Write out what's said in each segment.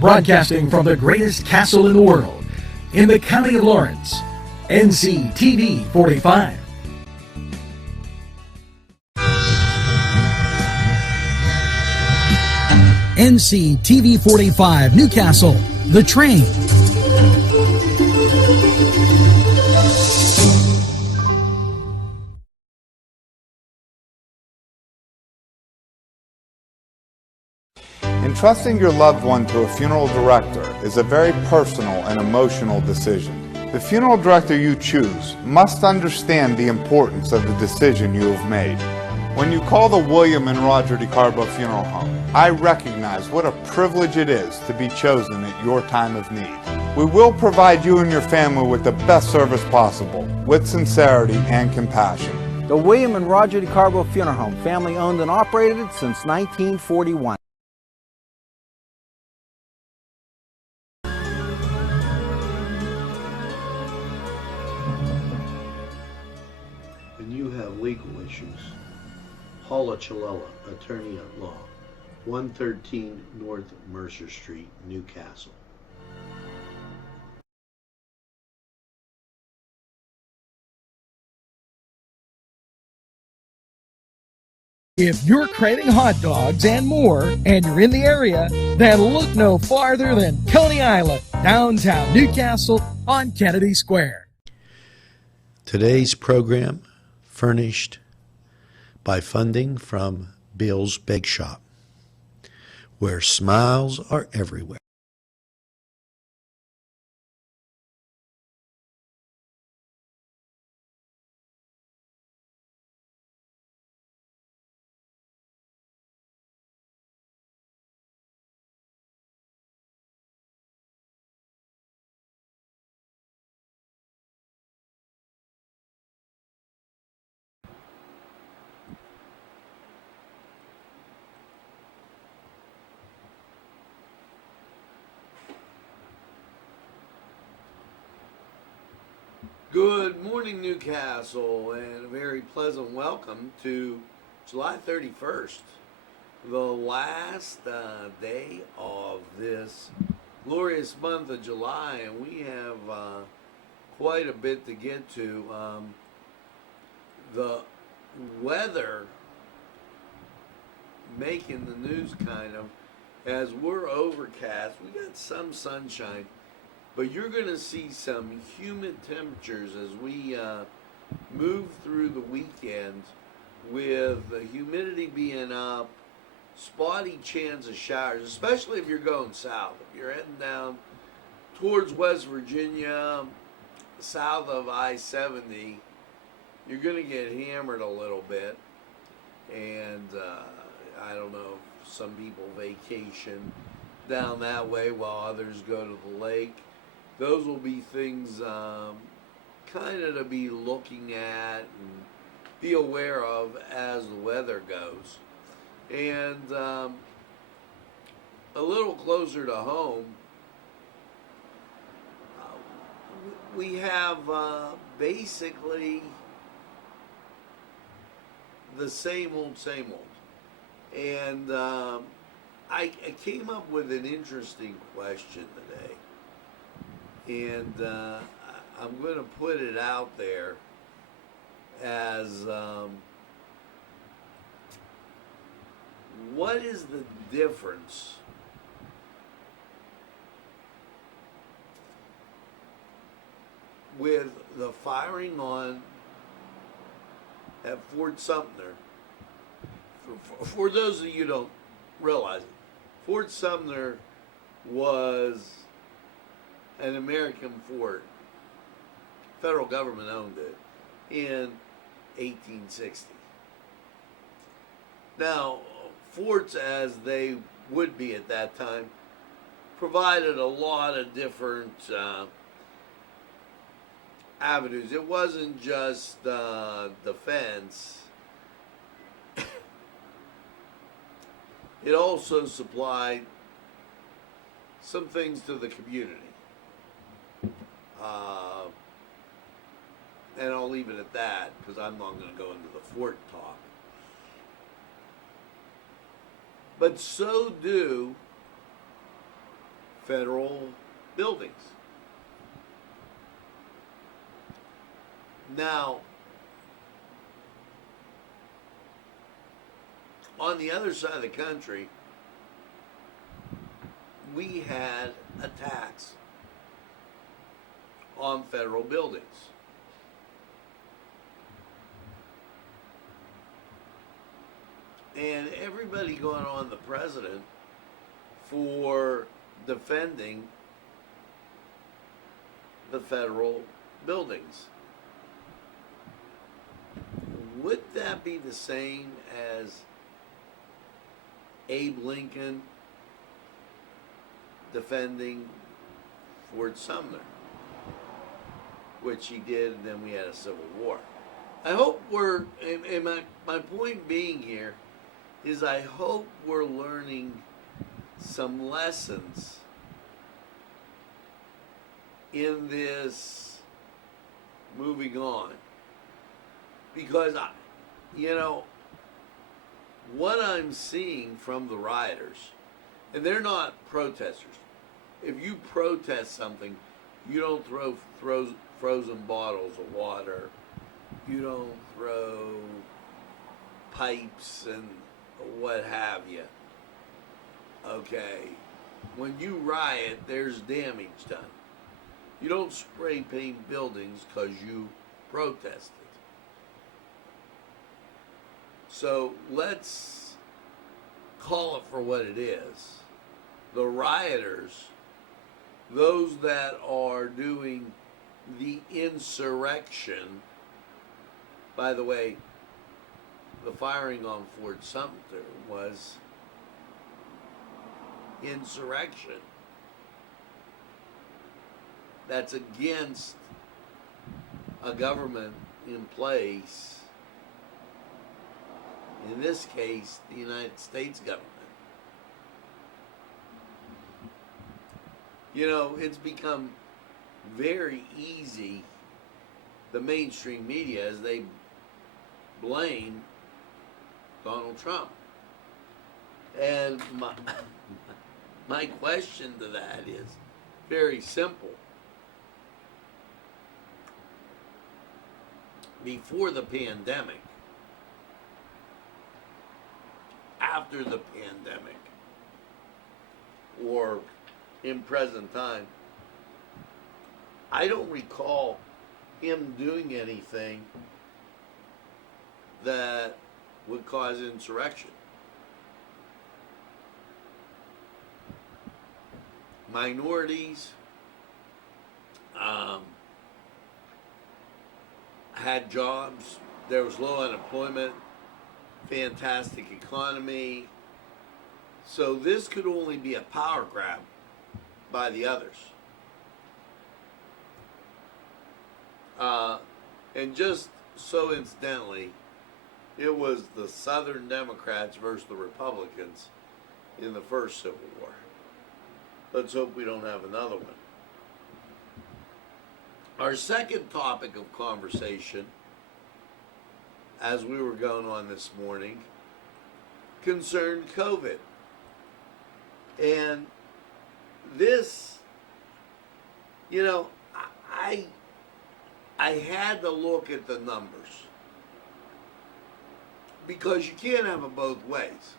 Broadcasting from the greatest castle in the world, in the county of Lawrence, Nctv45. Nctv45 Newcastle, The Train. Entrusting your loved one to a funeral director is a very personal and emotional decision. The funeral director you choose must understand the importance of the decision you have made. When you call the William and Roger DeCarbo Funeral Home, I recognize what a privilege it is to be chosen at your time of need. We will provide you and your family with the best service possible, with sincerity and compassion. The William and Roger DeCarbo Funeral Home, family owned and operated since 1941. And you have legal issues. Paula Chalella, attorney at law, 113 North Mercer Street, Newcastle. If you're craving hot dogs and more, and you're in the area, then look no farther than Coney Island, downtown Newcastle on Kennedy Square. Today's program furnished by funding from Bill's Bake Shop, where smiles are everywhere. Good morning, Newcastle, and a very pleasant welcome to July 31st, the last day of this glorious month of July, and we have quite a bit to get to. The weather making the news kind of as we're overcast. We got some sunshine, but you're going to see some humid temperatures as we move through the weekend, with the humidity being up, spotty chance of showers, especially if you're going south. If you're heading down towards West Virginia, south of I-70, you're going to get hammered a little bit. And I don't know, some people vacation down that way while others go to the lake. Those will be things kind of to be looking at and be aware of as the weather goes. And a little closer to home, we have basically the same old. And I came up with an interesting question today. And I'm going to put it out there as what is the difference with the firing on at Fort Sumter? For those of you who don't realize it, Fort Sumter was an American fort. Federal government owned it in 1860. Now, forts as they would be at that time provided a lot of different avenues. It wasn't just defense. It also supplied some things to the community. And I'll leave it at that because I'm not going to go into the fort talk. But so do federal buildings. Now, on the other side of the country, we had a tax on federal buildings. And everybody going on the president for defending the federal buildings. Would that be the same as Abe Lincoln defending Fort Sumner, which he did, and then we had a civil war? I hope we're, and my point being here is I hope we're learning some lessons in this moving on. Because, what I'm seeing from the rioters, and they're not protesters. If you protest something, you don't throw frozen bottles of water. You don't throw pipes and what have you. Okay. When you riot, there's damage done. You don't spray paint buildings because you protested. So let's call it for what it is. The rioters, those that are doing the insurrection, by the way, the firing on Fort Sumter was insurrection. That's against a government in place, in this case, the United States government. It's become very easy, the mainstream media, as they blame Donald Trump. And my question to that is very simple. Before the pandemic, after the pandemic, or in present time, I don't recall him doing anything that would cause insurrection. Minorities had jobs, there was low unemployment, fantastic economy. So this could only be a power grab by the others. And just so incidentally, it was the Southern Democrats versus the Republicans in the first Civil War. Let's hope we don't have another one. Our second topic of conversation, as we were going on this morning, concerned COVID. And this, I had to look at the numbers, because you can't have it both ways.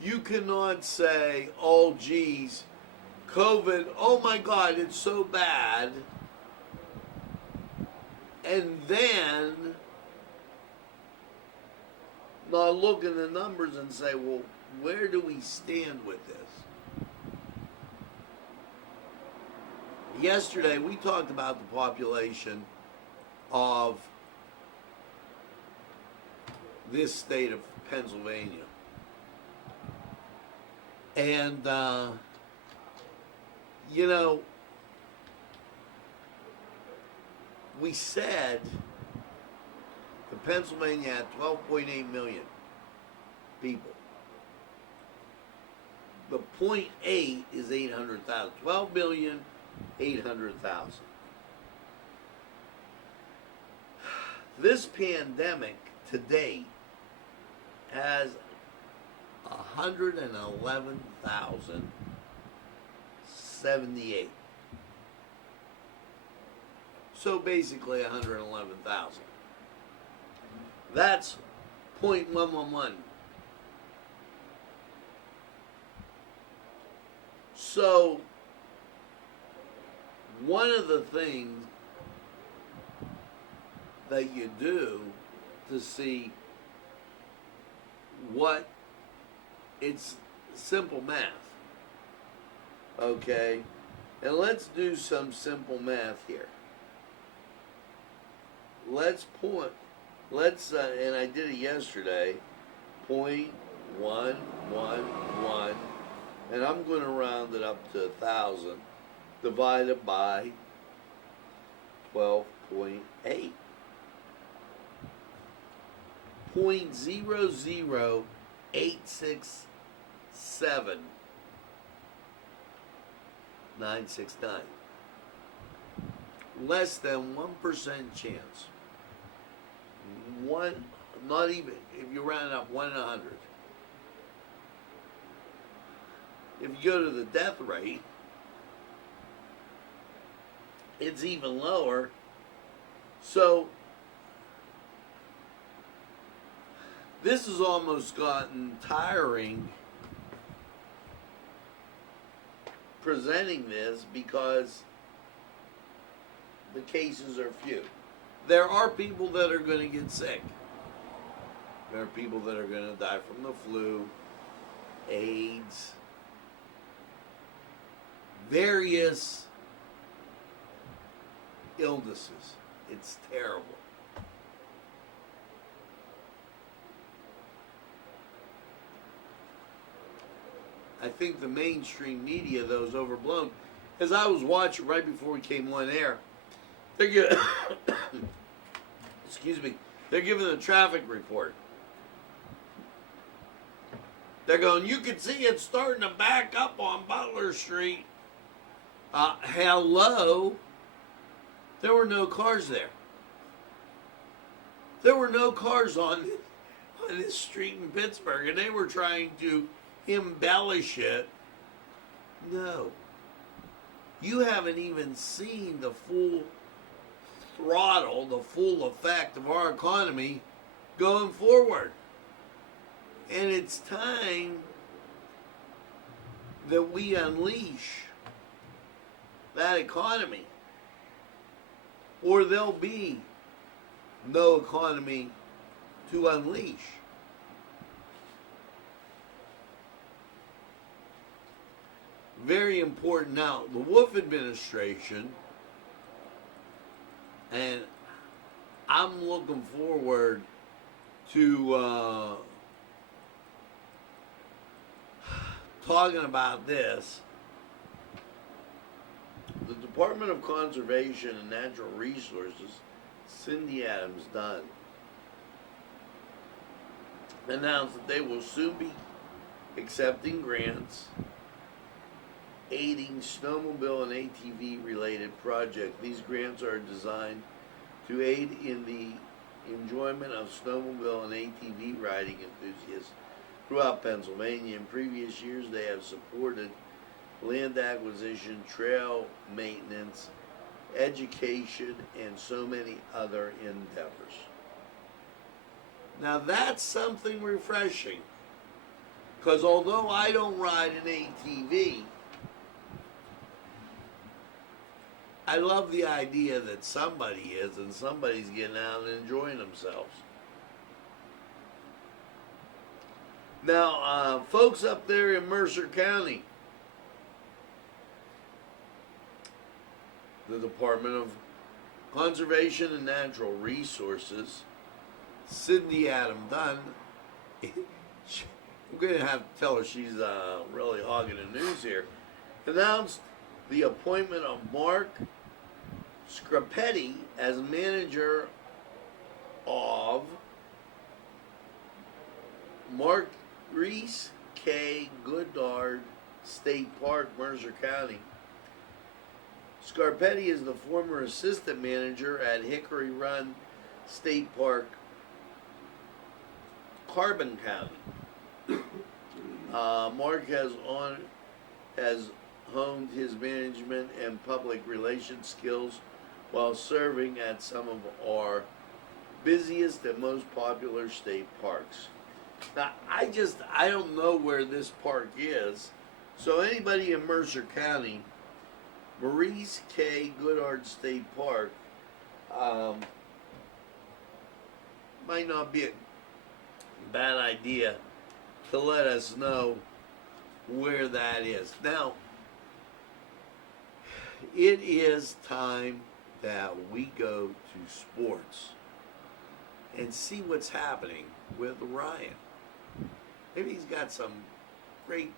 You cannot say, oh geez, COVID, oh my God, it's so bad, and then not look at the numbers and say, well, where do we stand with this? Yesterday, we talked about the population of this state of Pennsylvania. And, we said that Pennsylvania had 12.8 million people. The 0.8 is 800,000. 12,800,000. This pandemic to date has 111,078. So basically 111,000. That's 0.111. So one of the things that you do to see what, it's simple math, okay? And let's do some simple math here. And I did it yesterday, 0.111, and I'm going to round it up to 1,000, divided by 12.8. 0.00867,969. Less than 1% chance. One, not even, if you round up 1 in 100. If you go to the death rate, it's even lower. So this has almost gotten tiring presenting this because the cases are few. There are people that are going to get sick. There are people that are going to die from the flu, AIDS, various illnesses. It's terrible. I think the mainstream media, though, is overblown. As I was watching right before we came on air, they're giving, excuse me, they're giving the traffic report. They're going, you can see it starting to back up on Butler Street. Hello? There were no cars there. There were no cars on this street in Pittsburgh, and they were trying to embellish it. No. You haven't even seen the full throttle, the full effect of our economy going forward. And it's time that we unleash that economy, or there'll be no economy to unleash. Very important. Now, the Wolf administration, and I'm looking forward to talking about this. The Department of Conservation and Natural Resources, Cindy Adams Dunn, announced that they will soon be accepting grants aiding snowmobile and ATV related projects. These grants are designed to aid in the enjoyment of snowmobile and ATV riding enthusiasts throughout Pennsylvania. In previous years, they have supported land acquisition, trail maintenance, education, and so many other endeavors. Now that's something refreshing, because although I don't ride an ATV, I love the idea that somebody is, and somebody's getting out and enjoying themselves. Now, folks up there in Mercer County, the Department of Conservation and Natural Resources, Cindy Adam Dunn, I'm going to have to tell her she's really hogging the news here, announced the appointment of Mark Scarpetti as manager of Maurice K. Goodard State Park, Mercer County. Scarpetti is the former assistant manager at Hickory Run State Park, Carbon County. Mark has honed his management and public relations skills while serving at some of our busiest and most popular state parks. Now, I don't know where this park is, so anybody in Mercer County, Maurice K. Goodhart State Park, might not be a bad idea to let us know where that is. Now, it is time that we go to sports and see what's happening with Ryan. Maybe he's got some great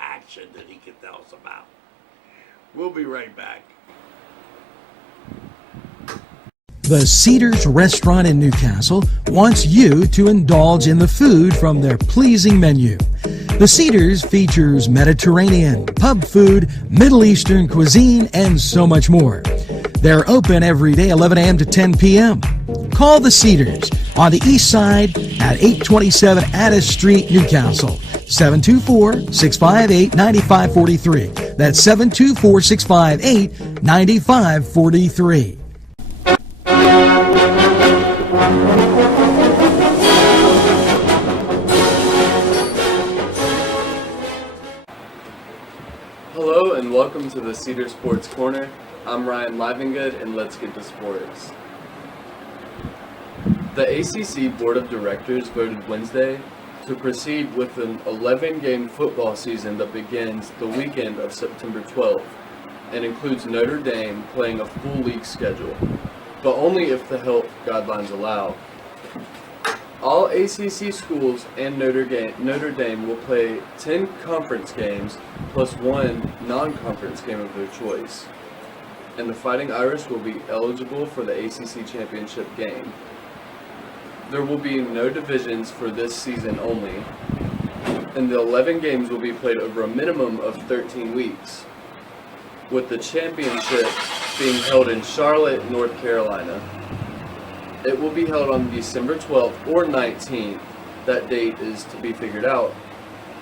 action that he can tell us about. We'll be right back. The Cedars Restaurant in Newcastle wants you to indulge in the food from their pleasing menu. The Cedars features Mediterranean, pub food, Middle Eastern cuisine, and so much more. They're open every day 11 a.m. to 10 p.m. Call the Cedars on the east side at 827 Addis Street, Newcastle. 724-658-9543. That's 724-658-9543. Hello and welcome to the Cedar Sports Corner. I'm Ryan Livengood and let's get to sports. The ACC Board of Directors voted Wednesday to proceed with an 11-game football season that begins the weekend of September 12th and includes Notre Dame playing a full league schedule, but only if the health guidelines allow. All ACC schools and Notre Dame will play 10 conference games plus one non-conference game of their choice, and the Fighting Irish will be eligible for the ACC championship game. There will be no divisions for this season only, and the 11 games will be played over a minimum of 13 weeks, with the championship being held in Charlotte, North Carolina. It will be held on December 12th or 19th, that date is to be figured out,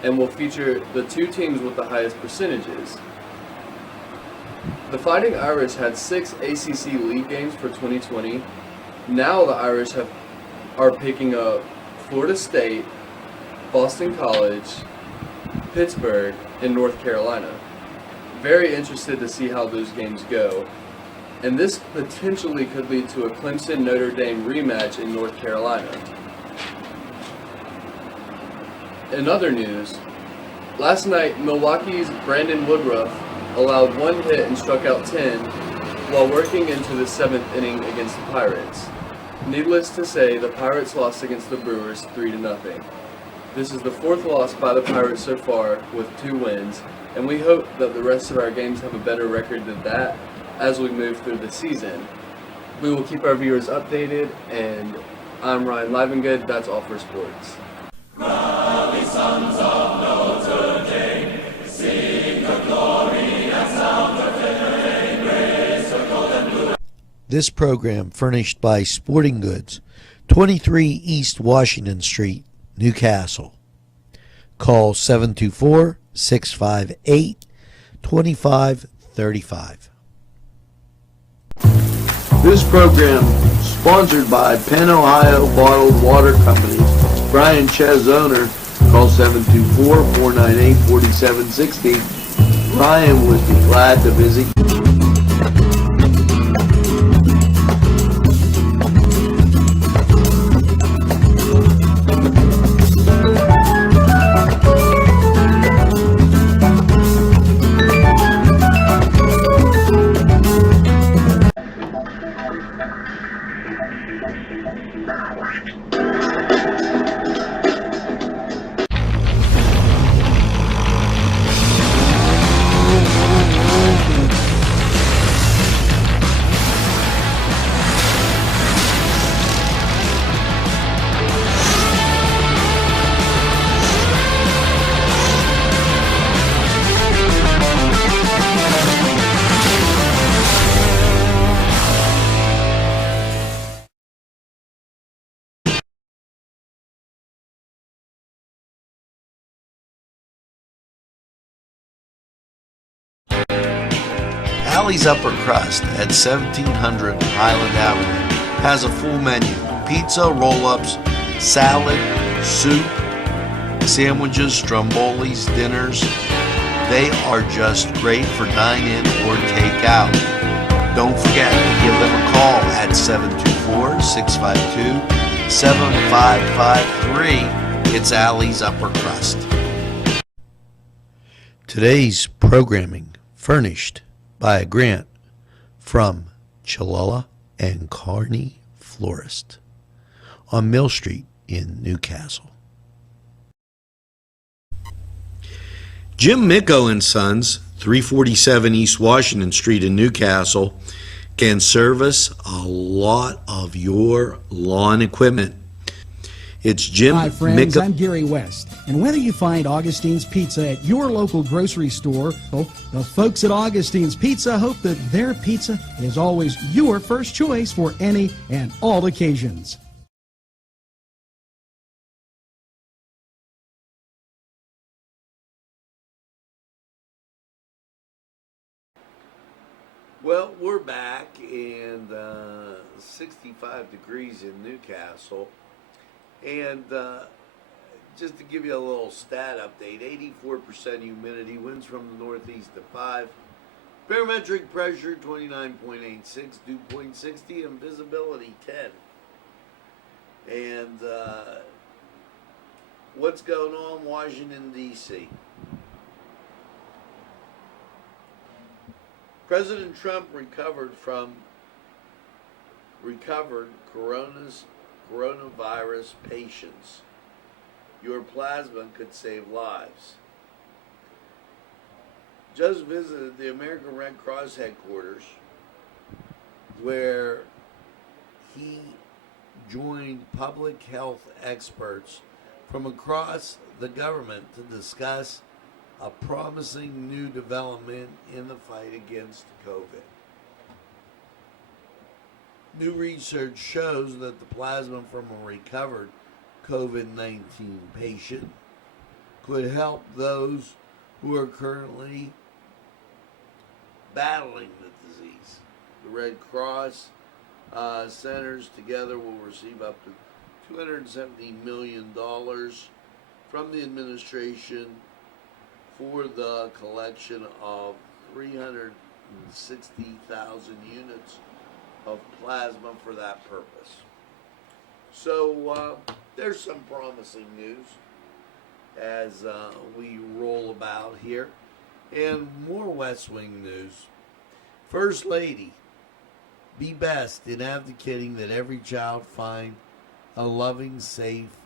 and will feature the two teams with the highest percentages. The Fighting Irish had 6 ACC league games for 2020. Now the Irish are picking up Florida State, Boston College, Pittsburgh, and North Carolina. Very interested to see how those games go. And this potentially could lead to a Clemson-Notre Dame rematch in North Carolina. In other news, last night Milwaukee's Brandon Woodruff allowed 1 hit and struck out 10 while working into the 7th inning against the Pirates. Needless to say, the Pirates lost against the Brewers 3-0. This is the 4th loss by the Pirates so far with 2 wins, and we hope that the rest of our games have a better record than that as we move through the season. We will keep our viewers updated, and I'm Ryan Livengood. That's all for sports. Rally, sons of Notre Dame, sing the glory and sound the fame, raise the golden blue. This program furnished by Sporting Goods, 23 East Washington Street, Newcastle. Call 724-658-2535. This program sponsored by Penn Ohio Bottled Water Company. Brian Ches, owner, call 724-498-4760. Brian would be glad to visit Allie's Upper Crust at 1700 Highland Avenue has a full menu: pizza, roll-ups, salad, soup, sandwiches, strombolis, dinners. They are just great for dine-in or take-out. Don't forget to give them a call at 724-652-7553. It's Allie's Upper Crust. Today's programming furnished by a grant from Chilala and Carney Florist on Mill Street in Newcastle. Jim Micco and Sons, 347 East Washington Street in Newcastle, can service a lot of your lawn equipment. It's Jim Hi friends, Micco. I'm Gary West, and whether you find Augustine's Pizza at your local grocery store, the folks at Augustine's Pizza hope that their pizza is always your first choice for any and all occasions. Well, we're back, and 65 degrees in Newcastle. And just to give you a little stat update, 84% humidity, winds from the northeast at 5, barometric pressure 29.86, dew point 60, and visibility 10. And what's going on in Washington, D.C.? President Trump recovered coronavirus patients. Your plasma could save lives. Just visited the American Red Cross headquarters, where he joined public health experts from across the government to discuss a promising new development in the fight against COVID. New research shows that the plasma from a recovered COVID-19 patient could help those who are currently battling the disease. The Red Cross centers together will receive up to $270 million from the administration for the collection of 360,000 units of plasma for that purpose. So there's some promising news as we roll about here. And more West Wing news. First Lady, be best in advocating that every child find a loving, safe,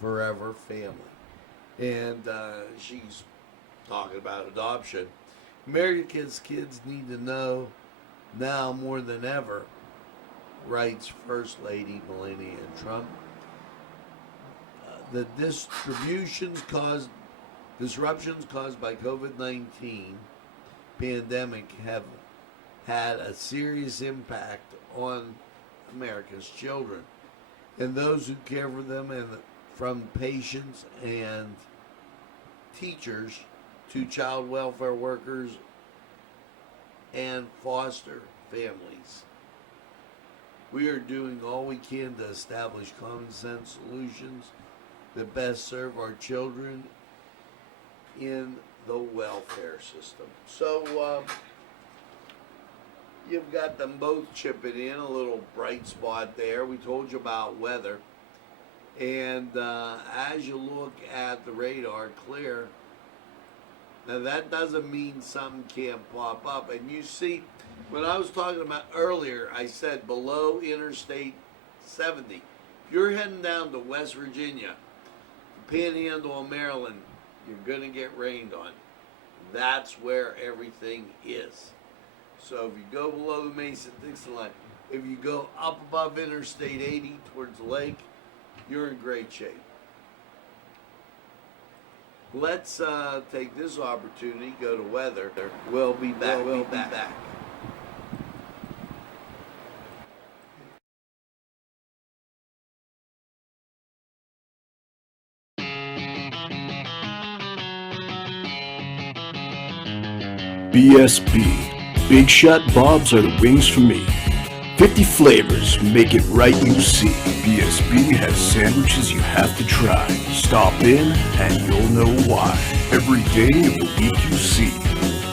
forever family. And she's talking about adoption. America's kids need to know now more than ever, writes First Lady Melania Trump. The disruptions caused by COVID-19 pandemic have had a serious impact on America's children and those who care for them, and from patients and teachers to child welfare workers and foster families. We are doing all we can to establish common sense solutions that best serve our children in the welfare system. So you've got them both chipping in, a little bright spot there. We told you about weather. And as you look at the radar clear, now that doesn't mean something can't pop up. And you see, when I was talking about earlier, I said below Interstate 70. If you're heading down to West Virginia, Panhandle of Maryland, you're going to get rained on. That's where everything is. So if you go below the Mason-Dixon line, if you go up above Interstate 80 towards the lake, you're in great shape. Let's take this opportunity, go to weather. We'll be back. BSB, Big Shot Bob's are the wings for me. 50 flavors, make it right, you see. BSB has sandwiches you have to try. Stop in and you'll know why. Every day of the week you see.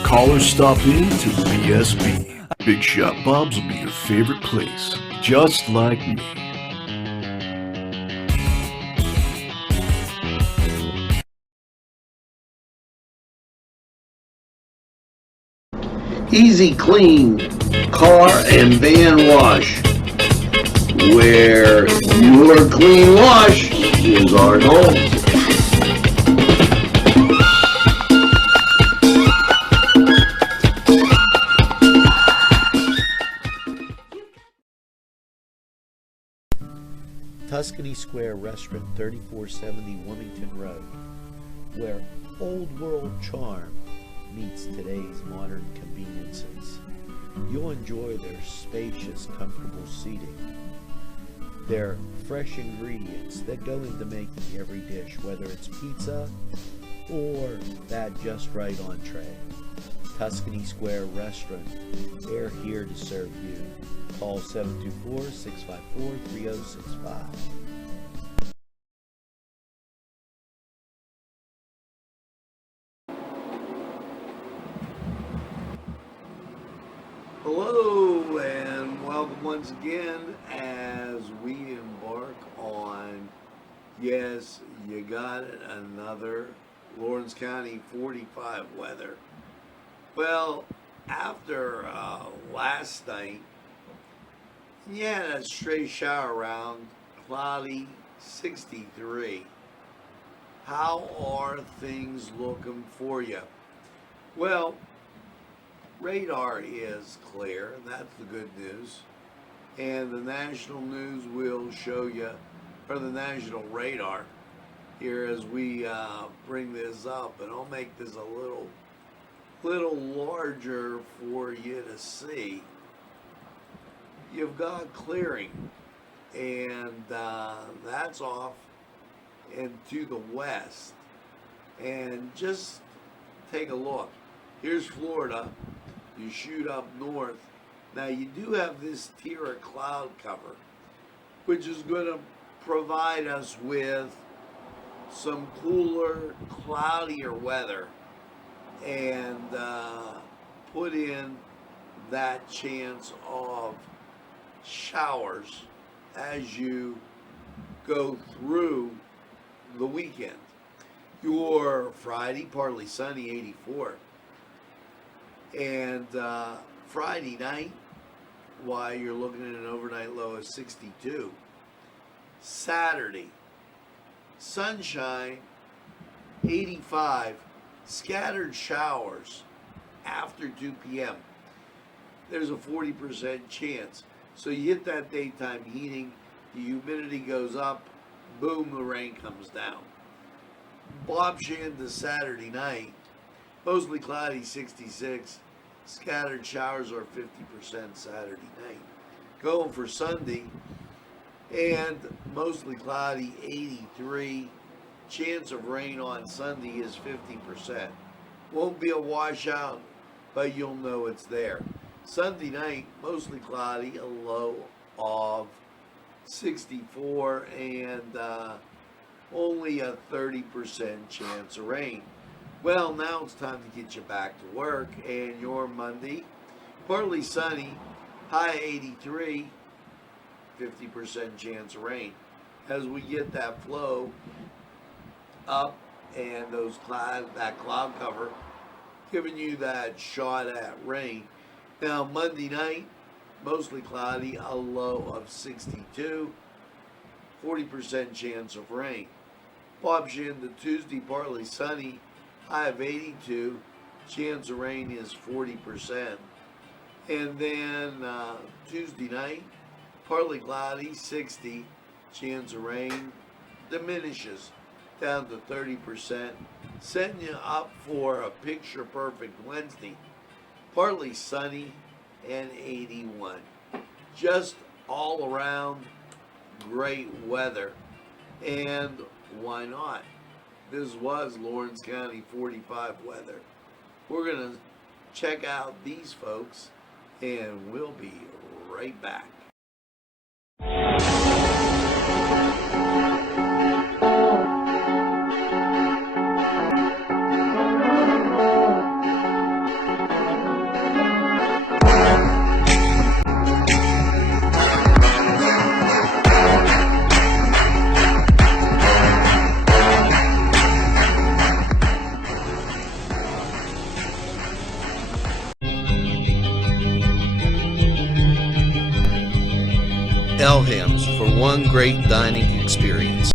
Call or stop in to BSB. Big Shot Bob's will be your favorite place, just like me. Easy Clean Car and Van Wash, where your clean wash is our goal. Tuscany Square Restaurant, 3470 Wilmington Road, where old world charm meets today's modern conveniences. You'll enjoy their spacious, comfortable seating, their fresh ingredients that go into making every dish, whether it's pizza or that just right entree. Tuscany Square Restaurant, they're here to serve you. Call 724-654-3065. Hello and welcome once again as we embark on, yes, you got it, another Lawrence County 45 weather. Well, after last night, you had a stray shower around, cloudy, 63. How are things looking for you? Well, radar is clear, that's the good news, and the national news will show you, or the national radar, here as we bring this up, and I'll make this a little larger for you to see. You've got clearing, and that's off and to the west, and just take a look. Here's Florida. You shoot up north. Now you do have this tier of cloud cover, which is going to provide us with some cooler, cloudier weather, and put in that chance of showers as you go through the weekend. Your Friday, partly sunny, 84. And Friday night, why, you're looking at an overnight low of 62. Saturday, sunshine, 85, scattered showers after 2 p.m. There's a 40% chance. So you hit that daytime heating, the humidity goes up, boom, the rain comes down. Bob Shan to Saturday night, mostly cloudy, 66. Scattered showers are 50% Saturday night. Going for Sunday, and mostly cloudy, 83. Chance of rain on Sunday is 50%. Won't be a washout, but you'll know it's there. Sunday night, mostly cloudy, a low of 64, and only a 30% chance of rain. Well, now it's time to get you back to work, and your Monday, partly sunny, high 83, 50% chance of rain. As we get that flow up and that cloud cover giving you that shot at rain. Now Monday night, mostly cloudy, a low of 62, 40% chance of rain. Pops you into Tuesday, partly sunny, high of 82, chance of rain is 40%. And then Tuesday night, partly cloudy, 60, chance of rain diminishes down to 30%, setting you up for a picture perfect Wednesday. Partly sunny and 81. Just all around great weather. And why not? This was Lawrence County 45 weather. We're going to check out these folks, and we'll be right back. Elham's for one great dining experience.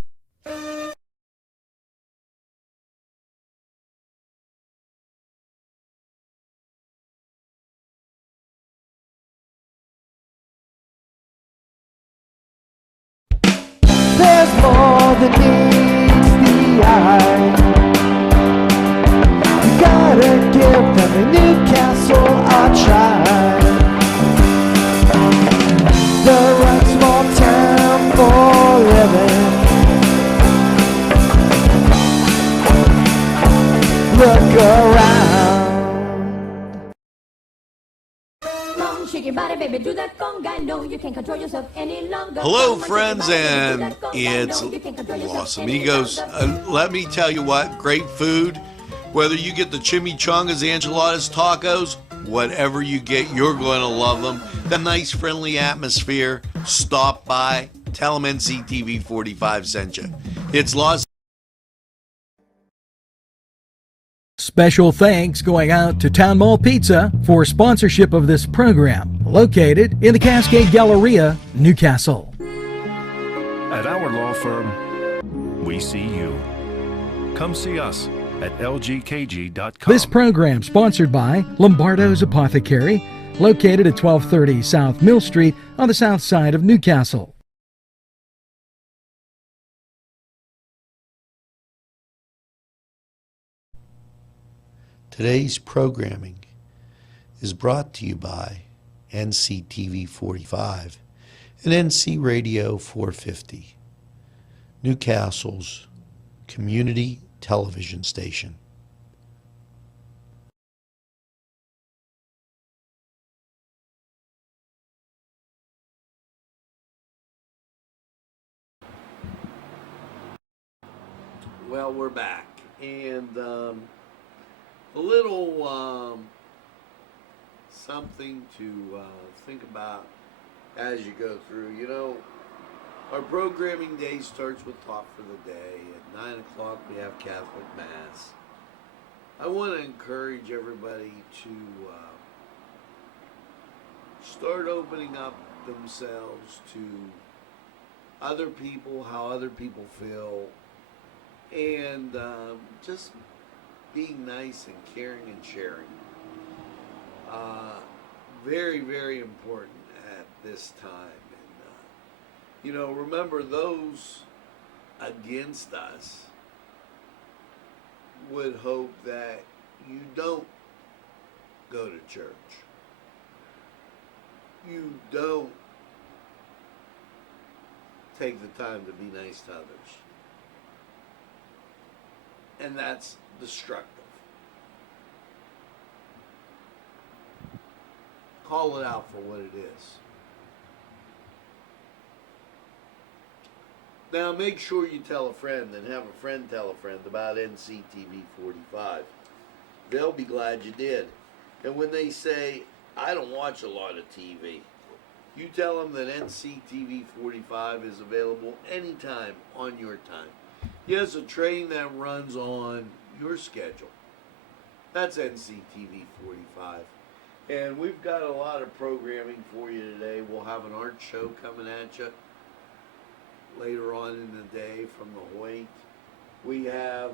There's more than meets the eye. You gotta give them a Newcastle a try. The right small town for living. Look around. Shake your body, baby, do that conga. No, you can't control yourself any longer. Hello, friends, and it's Los Amigos. Let me tell you what, great food. Whether you get the chimichangas, enchiladas, tacos, whatever you get, you're going to love them. The nice, friendly atmosphere. Stop by. Tell them Nctv45 sent you. It's Los. Special thanks going out to Town Mall Pizza for sponsorship of this program, located in the Cascade Galleria, Newcastle. At our law firm, we see you. Come see us at lgkg.com. This program sponsored by Lombardo's Apothecary, located at 1230 South Mill Street on the south side of Newcastle. Today's programming is brought to you by Nctv45 and NC Radio 450, Newcastle's community television station. Well, we're back, and a little something to think about as you go through. You know, our programming day starts with Talk for the Day. At 9 o'clock we have Catholic Mass. I want to encourage everybody to start opening up themselves to other people, how other people feel, and just being nice and caring and sharing. Very, very important at this time. And, you know, remember, those against us would hope that you don't go to church. You don't take the time to be nice to others. And that's destructive. Call it out for what it is. Now make sure you tell a friend, and have a friend tell a friend about Nctv45. They'll be glad you did. And when they say, I don't watch a lot of TV, you tell them that Nctv45 is available anytime on your time. Yes, a train that runs on your schedule. That's Nctv45. And we've got a lot of programming for you today. We'll have an art show coming at you later on in the day from the Hoyt. We have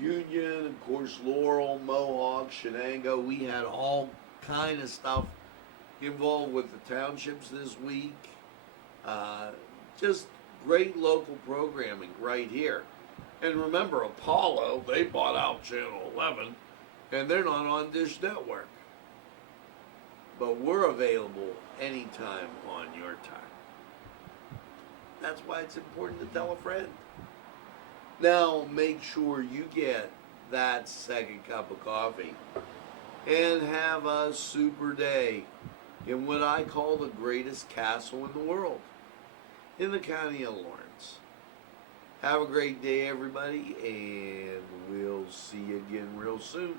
Union, of course, Laurel, Mohawk, Shenango. We had all kind of stuff involved with the townships this week. Just great local programming right here. And remember, Apollo, they bought out Channel 11, and they're not on Dish Network. But we're available anytime on your time. That's why it's important to tell a friend. Now, make sure you get that second cup of coffee and have a super day in what I call the greatest castle in the world, in the county of Lawrence. Have a great day, everybody, and we'll see you again real soon.